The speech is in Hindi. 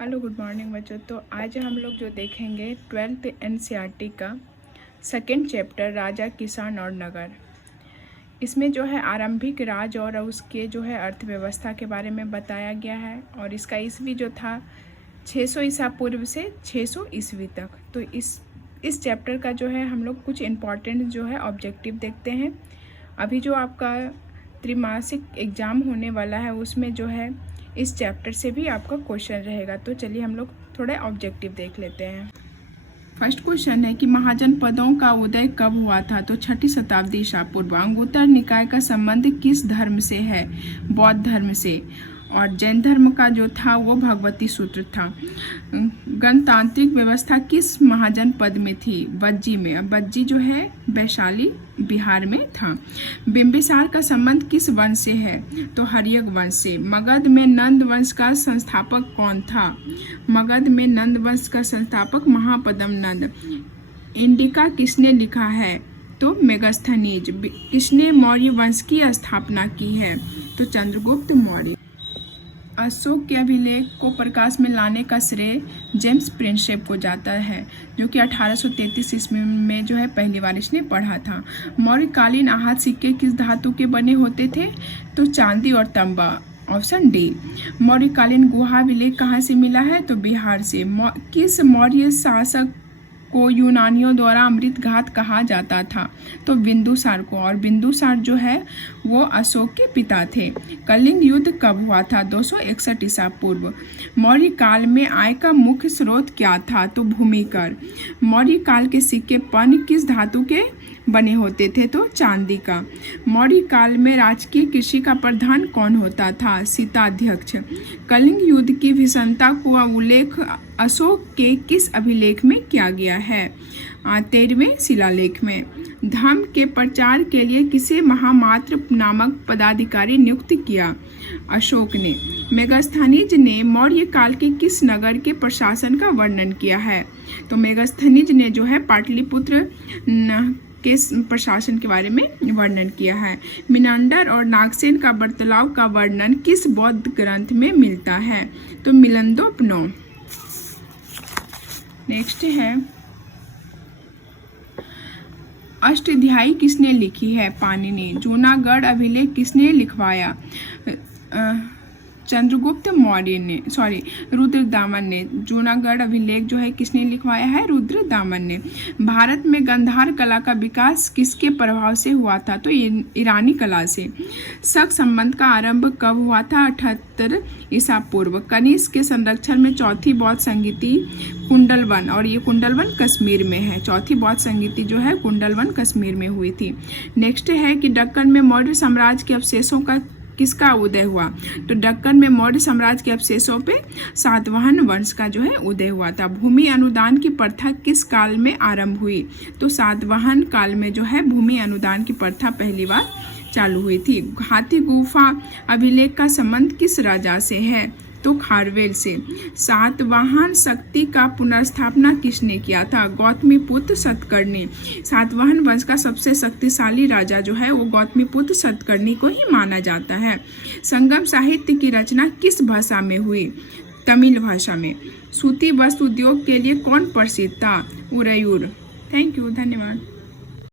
हेलो गुड मॉर्निंग बच्चों। तो आज हम लोग जो देखेंगे 12th एनसीईआरटी का सेकेंड चैप्टर राजा, किसान और नगर। इसमें जो है आरंभिक राज और उसके जो है अर्थव्यवस्था के बारे में बताया गया है और इसका ईस्वी जो था 600 ईसा पूर्व से 600 ईस्वी तक। तो इस चैप्टर का जो है हम लोग कुछ इम्पॉर्टेंट जो है ऑब्जेक्टिव देखते हैं। अभी जो आपका त्रिमासिक एग्ज़ाम होने वाला है उसमें जो है इस चैप्टर से भी आपका क्वेश्चन रहेगा। तो चलिए हम लोग थोड़े ऑब्जेक्टिव देख लेते हैं। फर्स्ट क्वेश्चन है कि महाजनपदों का उदय कब हुआ था? तो 6ठी शताब्दी ईसा पूर्व। अंगुत्तर निकाय का संबंध किस धर्म से है? बौद्ध धर्म से। और जैन धर्म का जो था वो भगवती सूत्र था। गणतांत्रिक व्यवस्था किस महाजनपद में थी? बज्जी में। बज्जी जो है वैशाली बिहार में था। बिंबिसार का संबंध किस वंश से है? तो हर्यक वंश से। मगध में नंद वंश का संस्थापक कौन था? मगध में नंद वंश का संस्थापक महापद्म नंद। इंडिका किसने लिखा है? तो मेगास्थनीज। किसने मौर्य वंश की स्थापना की है? तो चंद्रगुप्त मौर्य। अशोक के अभिलेख को प्रकाश में लाने का श्रेय जेम्स प्रिंसेप को जाता है, जो कि 1833 ईस्वी में जो है पहली बार इसने पढ़ा था। मौर्यकालीन आहत सिक्के किस धातु के बने होते थे? तो चांदी और तांबा। Option D. मौर्यकालीन गुहा अभिलेख कहाँ से मिला है? तो बिहार से। किस मौर्य शासक को यूनानियों द्वारा अमृत घात कहा जाता था? तो बिंदुसार को। और बिंदुसार जो है वो अशोक के पिता थे। कलिंग युद्ध कब हुआ था? 261 ईसा पूर्व। मौर्य काल में आय का मुख्य स्रोत क्या था? तो भूमि कर। मौर्य काल के सिक्के पन किस धातु के बने होते थे? तो चांदी का। मौर्य काल में राजकीय कृषि का प्रधान कौन होता था? सीताध्यक्ष। कलिंग युद्ध की भीषणता का उल्लेख अशोक के किस अभिलेख में किया गया है? 13वें शिलालेख में। धर्म के प्रचार के लिए किसे महामात्र नामक पदाधिकारी नियुक्त किया? अशोक ने। मेगास्थनीज ने मौर्य काल के किस नगर के प्रशासन का वर्णन किया है? तो मेगास्थनीज ने जो है पाटलिपुत्र के प्रशासन के बारे में वर्णन किया है। मिनांडर और नागसेन का वार्तालाप का वर्णन किस बौद्ध ग्रंथ में मिलता है? तो मिलिंदोपनिषद। नेक्स्ट है अष्टाध्यायी किसने लिखी है? पाणिनि। जूनागढ़ अभिलेख किसने लिखवाया? चंद्रगुप्त मौर्य ने, रुद्रदामन ने। जूनागढ़ अभिलेख जो है किसने लिखवाया है? रुद्रदामन ने। भारत में गांधार कला का विकास किसके प्रभाव से हुआ था? तो ईरानी कला से। शक संबंध का आरंभ कब हुआ था? 78 ईसा पूर्व। कनिष्क के संरक्षण में चौथी बौद्ध संगीति कुंडलवन, और ये कुंडलवन कश्मीर में है। चौथी बौद्ध संगीति जो है कुंडलवन कश्मीर में हुई थी। नेक्स्ट है कि दक्कन में मौर्य साम्राज्य के अवशेषों का किसका उदय हुआ? तो दक्कन में मौर्य साम्राज्य के अवशेषों पे सातवाहन वंश का जो है उदय हुआ था। भूमि अनुदान की प्रथा किस काल में आरंभ हुई? तो सातवाहन काल में जो है भूमि अनुदान की प्रथा पहली बार चालू हुई थी। हाथी गुफा अभिलेख का संबंध किस राजा से है? तो खारवेल से। सातवाहन शक्ति का पुनर्स्थापना किसने किया था? गौतमीपुत्र सतकर्णी। सातवाहन वंश का सबसे शक्तिशाली राजा जो है वो गौतमीपुत्र सतकर्णी को ही माना जाता है। संगम साहित्य की रचना किस भाषा में हुई? तमिल भाषा में। सूती वस्त्र उद्योग के लिए कौन प्रसिद्ध था? उरयूर। थैंक यू, धन्यवाद।